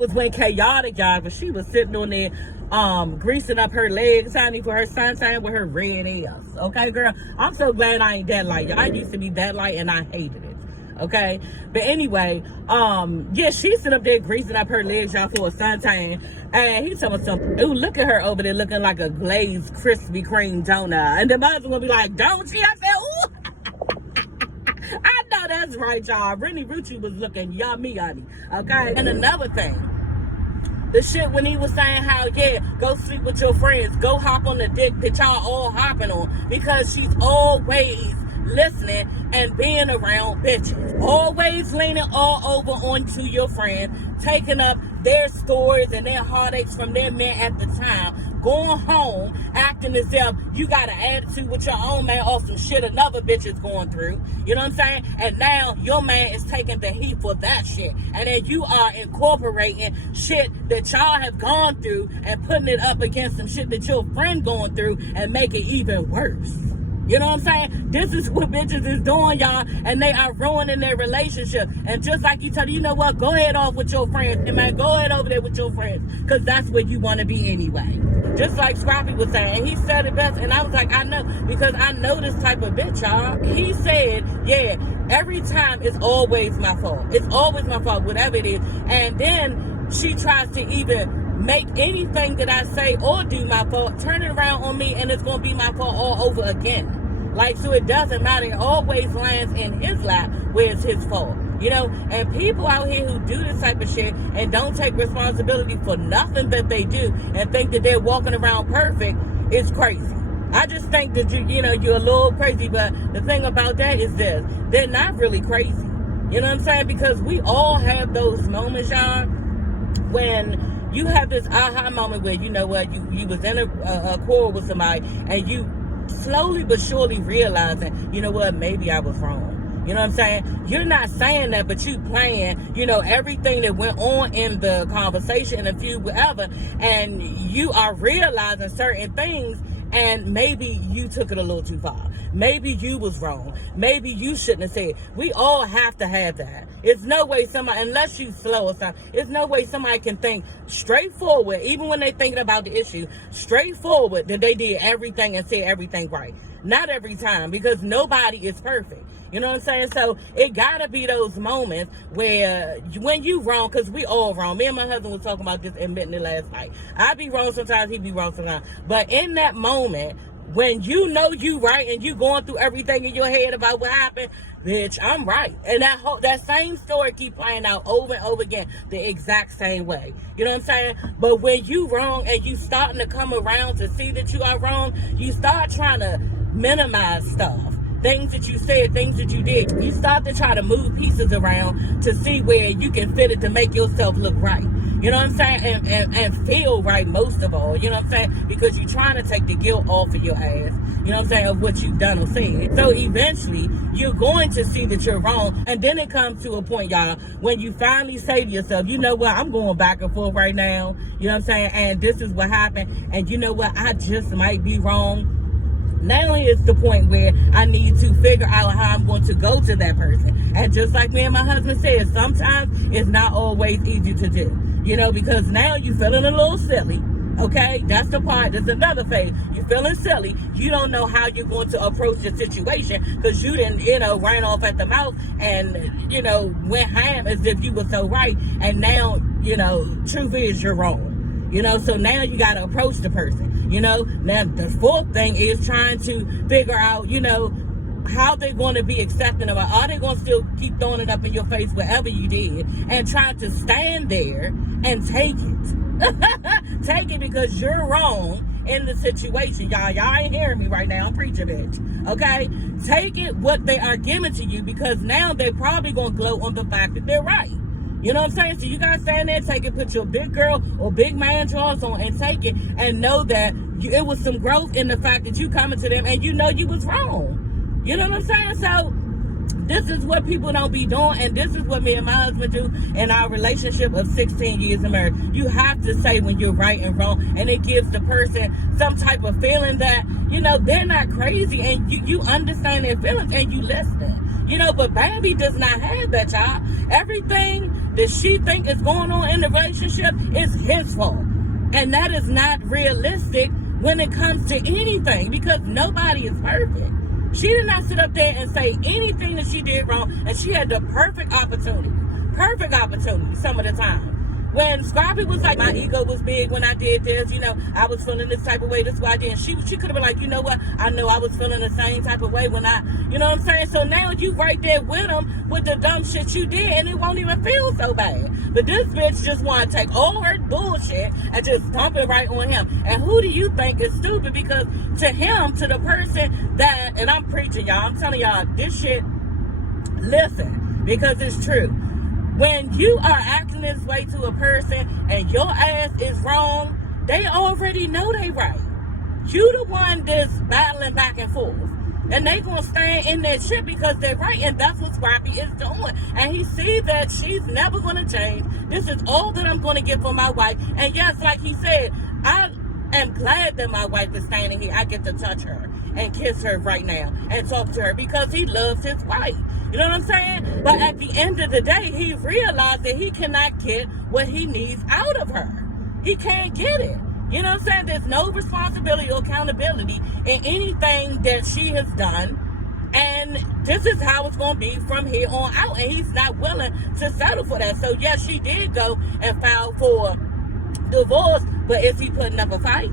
was when chaotic, y'all, but she was sitting on there greasing up her legs, honey, for her sunshine with her red ass. Okay, girl? I'm so glad I ain't that light. Y'all, I used to be that light and I hated it. Okay? But anyway, yeah, she's sitting up there greasing up her legs, y'all, for a suntan. And he told me something. Ooh, look at her over there looking like a glazed Krispy Kreme donut. And the mother's gonna be like, don't she? I said, ooh. I know that's right, y'all. Rennie Rucci was looking yummy, honey. Okay? And another thing, the shit when he was saying how, yeah, go sleep with your friends, go hop on the dick that y'all all hopping on, because she's always listening and being around bitches. Always leaning all over onto your friend, taking up their stories and their heartaches from their men at the time, going home, acting as if you got an attitude with your own man off some shit another bitch is going through. You know what I'm saying? And now your man is taking the heat for that shit. And then you are incorporating shit that y'all have gone through and putting it up against some shit that your friend going through and make it even worse. You know what I'm saying? This is what bitches is doing, y'all, and they are ruining their relationship. And just like you tell you know what, go ahead off with your friends, and man, go ahead over there with your friends, because that's where you want to be anyway. Just like Scrappy was saying, and he said it best, and I was like, I know, because I know this type of bitch, y'all. He said, yeah, every time it's always my fault. It's always my fault, whatever it is. And then she tries to even make anything that I say or do my fault, turn it around on me, and it's going to be my fault all over again. Like, so it doesn't matter. It always lands in his lap where it's his fault. You know, and people out here who do this type of shit and don't take responsibility for nothing that they do and think that they're walking around perfect is crazy. I just think that you're a little crazy, but the thing about that is this, they're not really crazy. You know what I'm saying? Because we all have those moments, y'all, when you have this aha moment where, you know what, you was in a quarrel with somebody and you slowly but surely realizing, you know what, maybe I was wrong. You know what I'm saying? You're not saying that, but you playing, everything that went on in the conversation, the feud, whatever, and you are realizing certain things, and maybe you took it a little too far. Maybe you was wrong. Maybe you shouldn't have said. We all have to have that. It's no way somebody, unless you slow or something, it's no way somebody can think straightforward, even when they're thinking about the issue, straightforward that they did everything and said everything right. Not every time, because nobody is perfect. You know what I'm saying? So it gotta be those moments where when you wrong, because we all wrong. Me and my husband was talking about this, admitting it last night. I be wrong sometimes, he be wrong sometimes. But in that moment, when you know you right and you going through everything in your head about what happened, bitch, I'm right. And that same story keep playing out over and over again, the exact same way. You know what I'm saying? But when you wrong and you starting to come around to see that you are wrong, you start trying to minimize stuff. Things that you said, things that you did. You start to try to move pieces around to see where you can fit it to make yourself look right. You know what I'm saying? And feel right most of all. You know what I'm saying? Because you're trying to take the guilt off of your ass. You know what I'm saying? Of what you've done or said. So eventually, you're going to see that you're wrong. And then it comes to a point, y'all, when you finally say to yourself, you know what? I'm going back and forth right now. You know what I'm saying? And this is what happened. And you know what? I just might be wrong. Now it's the point where I need to figure out how I'm going to go to that person. And just like me and my husband said, sometimes it's not always easy to do. Because now you're feeling a little silly. Okay? That's the part. That's another phase. You're feeling silly. You don't know how you're going to approach the situation because you didn't, ran off at the mouth and, went ham as if you were so right. And now, truth is you're wrong. So now you got to approach the person. Now the fourth thing is trying to figure out, how they're going to be accepting of it. Are they going to still keep throwing it up in your face whatever you did and trying to stand there and take it? Take it because you're wrong in the situation. Y'all ain't hearing me right now. I'm preaching, bitch. Okay? Take it what they are giving to you because now they're probably going to gloat on the fact that they're right. You know what I'm saying? So you got to stand there, take it, put your big girl or big man drawers on and take it and know that it was some growth in the fact that you coming to them and you know you was wrong. You know what I'm saying? So this is what people don't be doing, and this is what me and my husband do in our relationship of 16 years of marriage. You have to say when you're right and wrong, and it gives the person some type of feeling that, they're not crazy, and you understand their feelings, and you listen. But BAMBI does not have that, y'all. Everything that she think is going on in the relationship is his fault. And that is not realistic when it comes to anything, because nobody is perfect. She did not sit up there and say anything that she did wrong, and she had the perfect opportunity some of the time. When Scrappy was like, my ego was big when I did this, I was feeling this type of way, that's why I did. She could have been like, you know what, I know I was feeling the same type of way when I, you know what I'm saying? So now you right there with him with the dumb shit you did, and it won't even feel so bad. But this bitch just want to take all her bullshit and just dump it right on him. And who do you think is stupid? Because to him, to the person that, and I'm preaching, y'all, I'm telling y'all this shit, listen, because it's true. When you are acting this way to a person and your ass is wrong, they already know they right. You the one that's battling back and forth. And they gonna stand in that shit because they're right, and that's what Scrappy is doing. And he sees that she's never gonna change. This is all that I'm gonna get for my wife. And yes, like he said, I am glad that my wife is standing here. I get to touch her and kiss her right now and talk to her because he loves his wife. You know what I'm saying? But at the end of the day, he realized that he cannot get what he needs out of her. He can't get it. You know what I'm saying? There's no responsibility or accountability in anything that she has done. And this is how it's going to be from here on out. And he's not willing to settle for that. So, yes, she did go and file for divorce. But is he putting up a fight?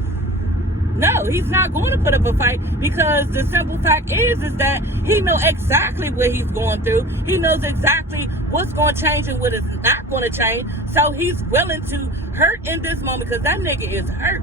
No, he's not going to put up a fight, because the simple fact is that he knows exactly what he's going through. He knows exactly what's going to change and what is not going to change. So he's willing to hurt in this moment, because that nigga is hurt.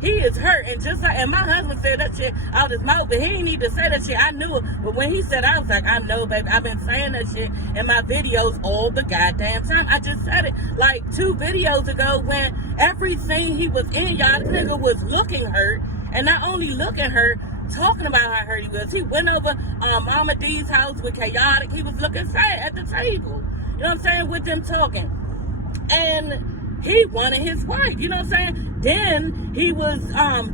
He is hurt. And just like, and my husband said that shit out his mouth, but he didn't need to say that shit. I knew it. But when he said, I was like, I know, baby. I've been saying that shit in my videos all the goddamn time. I just said it like 2 videos ago, when every scene he was in, y'all, the nigga was looking hurt. And not only looking hurt, talking about how hurt he was. He went over Mama D's house with Chaotic. He was looking sad at the table. You know what I'm saying? With them talking. And he wanted his wife, you know what I'm saying? Then he was,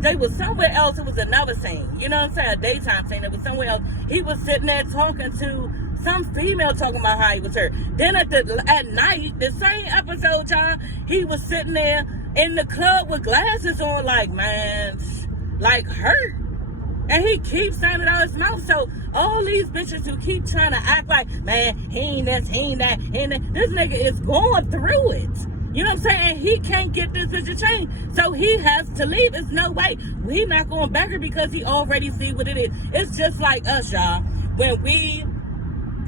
they was somewhere else. It was another scene, you know what I'm saying? A daytime scene. It was somewhere else. He was sitting there talking to some female, talking about how he was hurt. Then at night, the same episode, y'all, he was sitting there in the club with glasses on, like, man, like hurt. And he keeps saying it out his mouth. So all these bitches who keep trying to act like, man, he ain't this, he ain't that, he ain't that, this nigga is going through it. You know what I'm saying? He can't get this bitch to change. So he has to leave. There's no way. We're not going back her, because he already see what it is. It's just like us, y'all. When we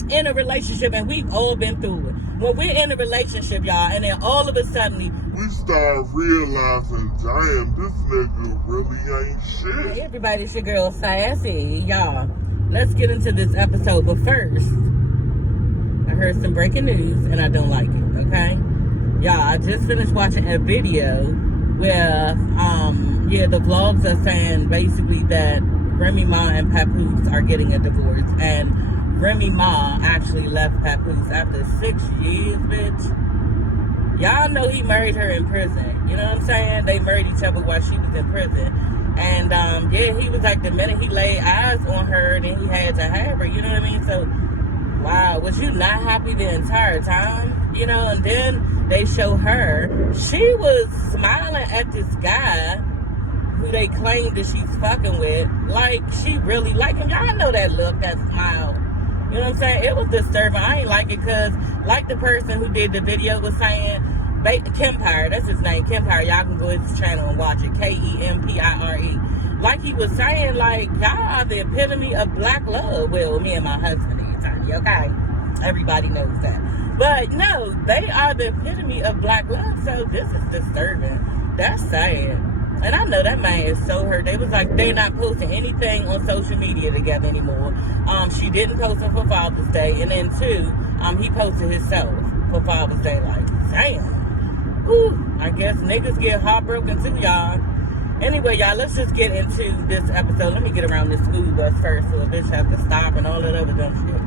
in a relationship, and we've all been through it. When we're in a relationship, y'all, and then all of a sudden we start realizing, damn, this nigga really ain't shit. Hey everybody, it's your girl Sassy. Y'all, let's get into this episode. But first, I heard some breaking news, and I don't like it, okay? Y'all, I just finished watching a video where, the vlogs are saying basically that Remy Ma and Papoose are getting a divorce. And Remy Ma actually left Papoose after 6 years, bitch. Y'all know he married her in prison. You know what I'm saying? They married each other while she was in prison. And, he was like, the minute he laid eyes on her, then he had to have her. You know what I mean? So, wow, was you not happy the entire time? You know, and then they show her. She was smiling at this guy who they claim that she's fucking with. Like, she really like him. Y'all know that look, that smile. You know what I'm saying? It was disturbing. I ain't like it, because like the person who did the video was saying, Kempire, that's his name, Kempire. Y'all can go to his channel and watch it. Kempire. Like he was saying, like, y'all are the epitome of black love. Well, me and my husband is attorney, okay? Everybody knows that. But no, they are the epitome of black love. So this is disturbing. That's sad. And I know that man is so hurt. They was like, they're not posting anything on social media together anymore. She didn't post him for Father's Day. And then 2, he posted himself for Father's Day. Like, damn. Whew. I guess niggas get heartbroken too, y'all. Anyway, y'all, let's just get into this episode. Let me get around this school bus first, so a bitch has to stop and all that other dumb shit.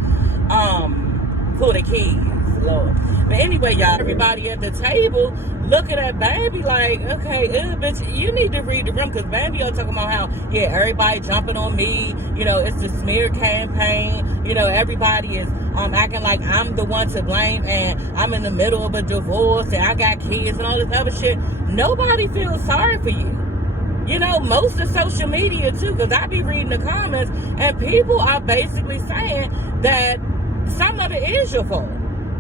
For the kids. Lord. But anyway, y'all, everybody at the table looking at BAMBI like, okay, bitch, you need to read the room, because BAMBI are talking about how, yeah, everybody jumping on me, you know, it's the smear campaign, you know, everybody is acting like I'm the one to blame, and I'm in the middle of a divorce, and I got kids and all this other shit. Nobody feels sorry for you. You know, most of social media too, because I be reading the comments, and people are basically saying that some of it is your fault.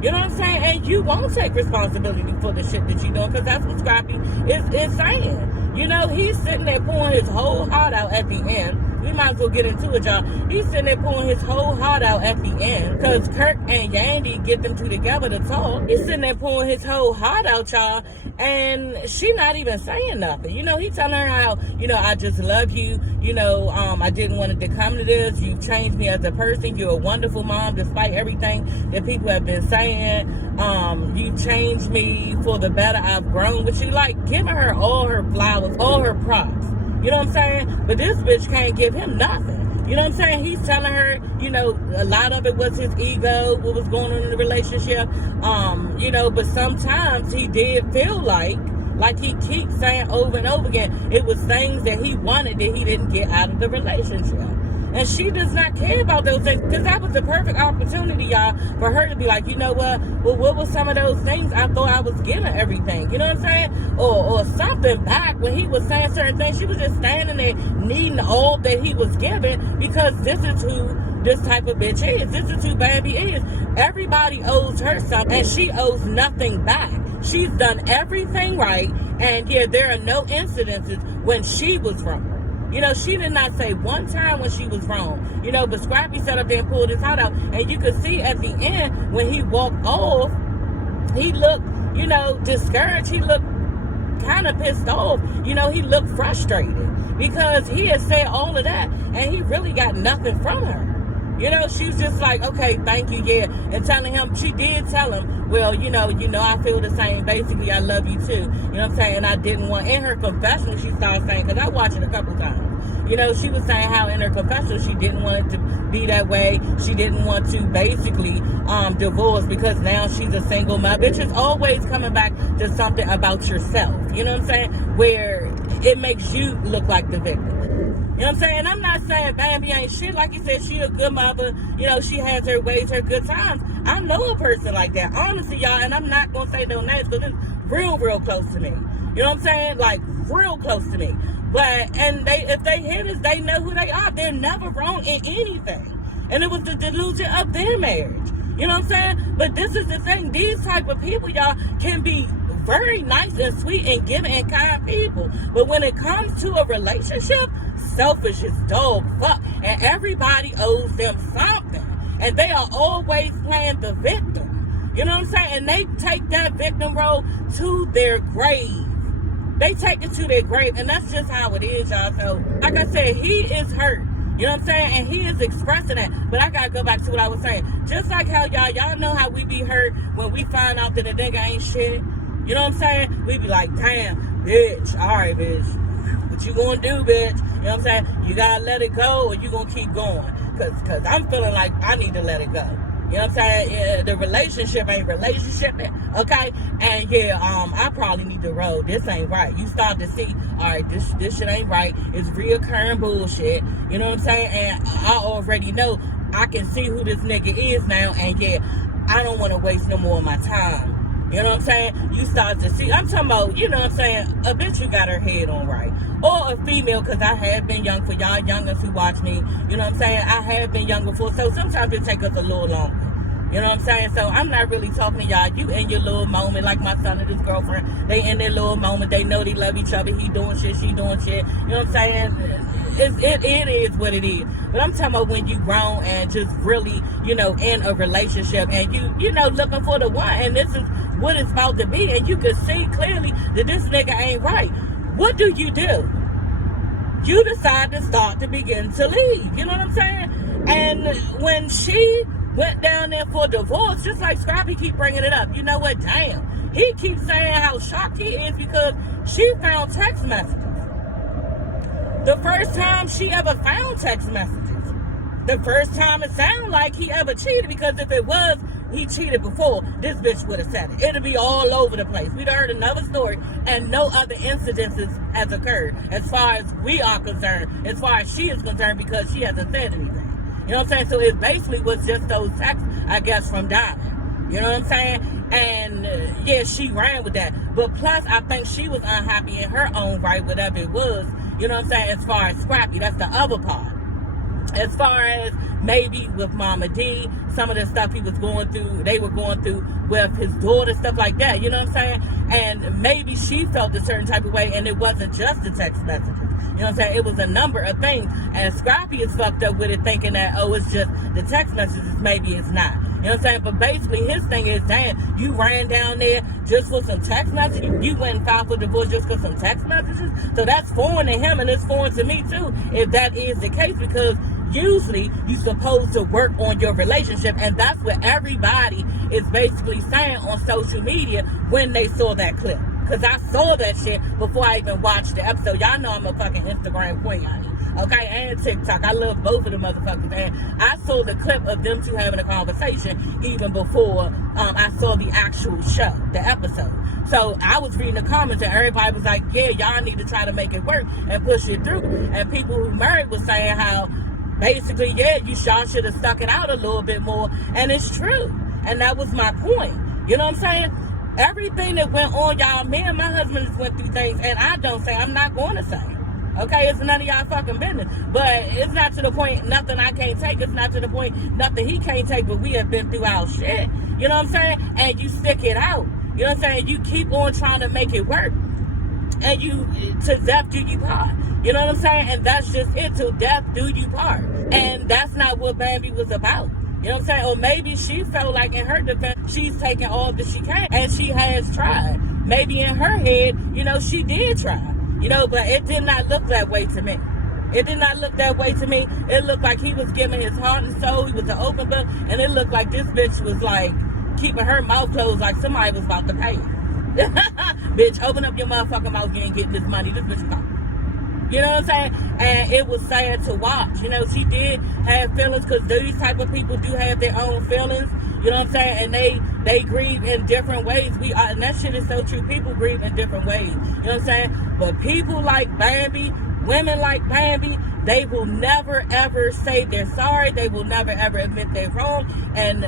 You know what I'm saying? And you won't take responsibility for the shit that you're doing, because that's what Scrappy is saying. You know, he's sitting there pouring his whole heart out at the end. We might as well get into it, y'all. He's sitting there pouring his whole heart out at the end, because Kirk and Yandy get them two together to talk. He's sitting there pouring his whole heart out, y'all, and she not even saying nothing. You know, he telling her how, you know, I just love you. You know, I didn't want it to come to this. You've changed me as a person. You're a wonderful mom, despite everything that people have been saying. You've changed me for the better. I've grown with you. Like, giving her all her flowers, all her props. You know what I'm saying? But this bitch can't give him nothing. You know what I'm saying? He's telling her, you know, a lot of it was his ego, what was going on in the relationship. You know, but sometimes he did feel like he keeps saying over and over again, it was things that he wanted that he didn't get out of the relationship. And she does not care about those things, because that was the perfect opportunity, y'all, for her to be like, you know what? Well, what was some of those things? I thought I was giving everything. You know what I'm saying? Or something back when he was saying certain things. She was just standing there needing all that he was giving, because this is who this type of bitch is. This is who BAMBI is. Everybody owes her something, and she owes nothing back. She's done everything right, and yeah, there are no incidences when she was wrong. You know, she did not say one time when she was wrong. You know, but Scrappy sat up there and pulled his heart out. And you could see at the end, when he walked off, he looked, you know, discouraged. He looked kind of pissed off. You know, he looked frustrated, because he had said all of that, and he really got nothing from her. You know, she was just like, okay, thank you, yeah. And telling him, she did tell him, well, you know, I feel the same. Basically, I love you too. You know what I'm saying? And I didn't want, in her confessional, she started saying, because I watched it a couple times. You know, she was saying how in her confessional, she didn't want it to be that way. She didn't want to basically divorce, because now she's a single mother. Bitch is always coming back to something about yourself. You know what I'm saying? Where it makes you look like the victim. You know what I'm saying? I'm not saying BAMBI ain't shit. Like you said, she a good mother. You know, she has her ways, her good times. I know a person like that, honestly, y'all. And I'm not going to say no names, because it's real, real close to me. You know what I'm saying? Like, real close to me. But, and if they hit us, they know who they are. They're never wrong in anything. And it was the delusion of their marriage. You know what I'm saying? But this is the thing. These type of people, y'all, can be very nice and sweet and giving and kind people. But when it comes to a relationship, selfish as dog fuck. And everybody owes them something. And they are always playing the victim. You know what I'm saying? And they take that victim role to their grave. They take it to their grave. And that's just how it is, y'all. So, like I said, he is hurt. You know what I'm saying? And he is expressing that. But I gotta go back to what I was saying. Just like how y'all know how we be hurt when we find out that a nigga ain't shit. You know what I'm saying? We be like, damn, bitch. All right, bitch. What you gonna do, bitch? You know what I'm saying? You gotta let it go, or you gonna keep going. Cause I'm feeling like I need to let it go. You know what I'm saying? Yeah, the relationship ain't relationship, okay? And yeah, I probably need to roll. This ain't right. You start to see, all right, this shit ain't right. It's reoccurring bullshit. You know what I'm saying? And I already know I can see who this nigga is now. And yeah, I don't want to waste no more of my time. You know what I'm saying? You start to see, I'm talking about, you know what I'm saying, a bitch who got her head on right. Or a female, because I have been young, for y'all youngers who watch me. You know what I'm saying? I have been young before, so sometimes it takes us a little longer. You know what I'm saying? So I'm not really talking to y'all. You in your little moment, like my son and his girlfriend. They in their little moment. They know they love each other. He doing shit, she doing shit. You know what I'm saying? It is what it is. But I'm talking about when you grown and just really, you know, in a relationship, and you know, looking for the one, and this is what it's about to be, and you can see clearly that this nigga ain't right. What do? You decide to start to begin to leave. You know what I'm saying? And when she went down there for divorce, just like Scrappy keep bringing it up, you know what? Damn. He keeps saying how shocked he is because she found text messages. The first time she ever found text messages. The first time it sounded like he ever cheated, because if it was he cheated before, this bitch would have said it. It'll be all over the place. We'd heard another story, and no other incidences has occurred as far as we are concerned, as far as she is concerned, because she hasn't said anything. You know what I'm saying? So it basically was just those texts, I guess, from Diamond. You know what I'm saying? And yeah, she ran with that. But plus, I think she was unhappy in her own right, whatever it was. You know what I'm saying? As far as Scrappy, that's the other part. As far as maybe with Mama D, some of the stuff he was going through, they were going through with his daughter, stuff like that. You know what I'm saying? And maybe she felt a certain type of way, and it wasn't just the text messages. You know what I'm saying? It was a number of things. And Scrappy is fucked up with it, thinking that, oh, it's just the text messages. Maybe it's not. You know what I'm saying? But basically, his thing is, damn, you ran down there just for some text messages? You went and filed for divorce just for some text messages? So that's foreign to him, and it's foreign to me, too, if that is the case, because usually you're supposed to work on your relationship, and that's what everybody is basically saying on social media when they saw that clip. Because I saw that shit before I even watched the episode. Y'all know I'm a fucking Instagram queen, honey. Okay, and TikTok. I love both of the motherfuckers. And I saw the clip of them two having a conversation even before I saw the actual show, the episode. So I was reading the comments, and everybody was like, yeah, y'all need to try to make it work and push it through. And people who married was saying how basically, yeah, y'all should have stuck it out a little bit more. And it's true. And that was my point. You know what I'm saying? Everything that went on, y'all, me and my husband just went through things, and I don't say, I'm not going to say. Okay, it's none of y'all fucking business. But it's not to the point nothing I can't take. It's not to the point nothing he can't take, but we have been through our shit. You know what I'm saying? And you stick it out. You know what I'm saying? You keep on trying to make it work. And you, to death do you part. You know what I'm saying? And that's just it. To death do you part. And that's not what BAMBI was about. You know what I'm saying? Or maybe she felt like in her defense, she's taking all that she can. And she has tried. Maybe in her head, you know, she did try. You know, but it did not look that way to me. It did not look that way to me. It looked like he was giving his heart and soul. He was an open book. And it looked like this bitch was like keeping her mouth closed like somebody was about to pay. Bitch, open up your motherfucking mouth and get this money. This bitch got. You know what I'm saying? And it was sad to watch. You know, she did have feelings, because these type of people do have their own feelings. You know what I'm saying? And they grieve in different ways. And that shit is so true. People grieve in different ways. You know what I'm saying? But people like BAMBI, women like BAMBI, they will never ever say they're sorry. They will never ever admit they're wrong. And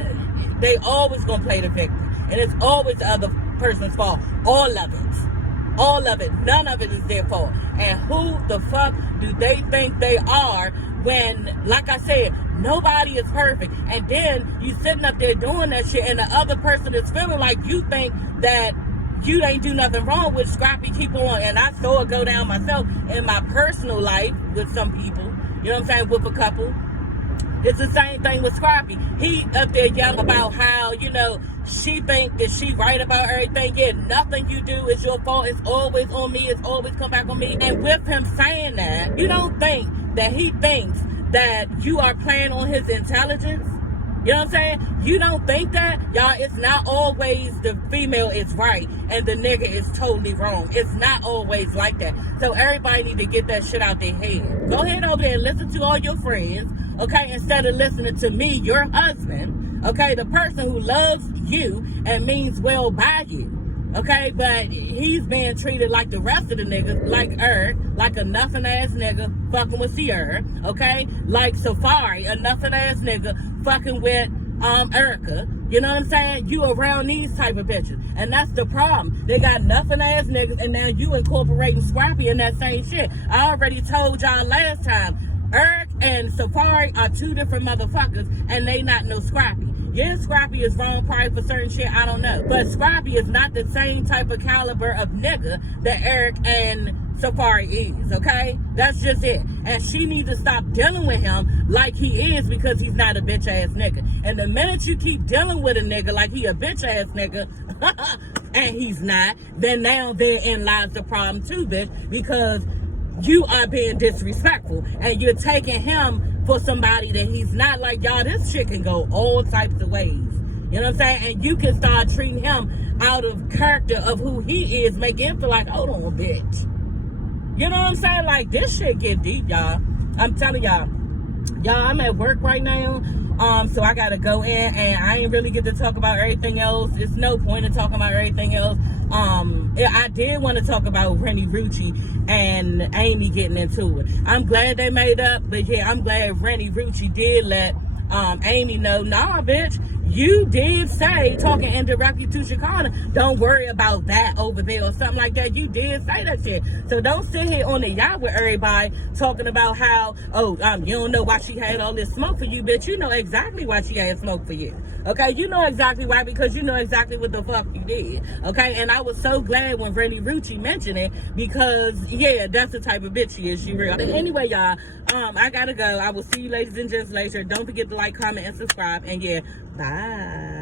they always gonna play the victim. And it's always the other person's fault. All of it. All of it. None of it is their fault. And who the fuck do they think they are when, like I said, nobody is perfect. And then you sitting up there doing that shit, and the other person is feeling like you think that you ain't do nothing wrong with Scrappy. Keep on. And I saw it go down myself in my personal life with some people. You know what I'm saying? With a couple. It's the same thing with Scrappy. He up there yelling about how, you know, she think that she right about everything. Yeah, nothing you do is your fault. It's always on me. It's always come back on me. And with him saying that, you don't think that he thinks that you are playing on his intelligence? You know what I'm saying? You don't think that? Y'all, it's not always the female is right and the nigga is totally wrong. It's not always like that. So everybody need to get that shit out their head. Go ahead over there and listen to all your friends, okay, instead of listening to me, your husband, okay, the person who loves you and means well by you. Okay, but he's being treated like the rest of the niggas, like like a nothing ass nigga fucking with Sierra, okay? Like Safari, a nothing ass nigga fucking with Erica. You know what I'm saying? You around these type of bitches. And that's the problem. They got nothing ass niggas, and now you incorporating Scrappy in that same shit. I already told y'all last time, Eric and Safari are two different motherfuckers, and they not no Scrappy. Yeah, Scrappy is wrong probably for certain shit, I don't know. But Scrappy is not the same type of caliber of nigga that Eric and Safari is, okay? That's just it. And she needs to stop dealing with him like he is, because he's not a bitch-ass nigga. And the minute you keep dealing with a nigga like he a bitch-ass nigga, and he's not, then now therein lies the problem too, bitch, because you are being disrespectful, and you're taking him for somebody that he's not. Like, y'all, this shit can go all types of ways. You know what I'm saying? And you can start treating him out of character of who he is, make him feel like, hold on, bitch. You know what I'm saying? Like, this shit get deep, y'all. I'm telling y'all. Y'all, I'm at work right now, so I gotta go in, and I ain't really get to talk about everything else. It's no point in talking about everything else. I did want to talk about Rennie Rucci and Amy getting into it. I'm glad they made up, but yeah, I'm glad Rennie Rucci did let Amy know, nah, bitch, you did say, talking indirectly to Chicago, don't worry about that over there or something like that. You did say that shit. So don't sit here on the yacht with everybody talking about how, you don't know why she had all this smoke for you, bitch. You know exactly why she had smoke for you. Okay, you know exactly why, because you know exactly what the fuck you did. Okay, and I was so glad when Rennie Rucci mentioned it, because yeah, that's the type of bitch she is. She real. But anyway, y'all, I gotta go. I will see you ladies and gents later. Don't forget to like, comment, and subscribe. And yeah, bye.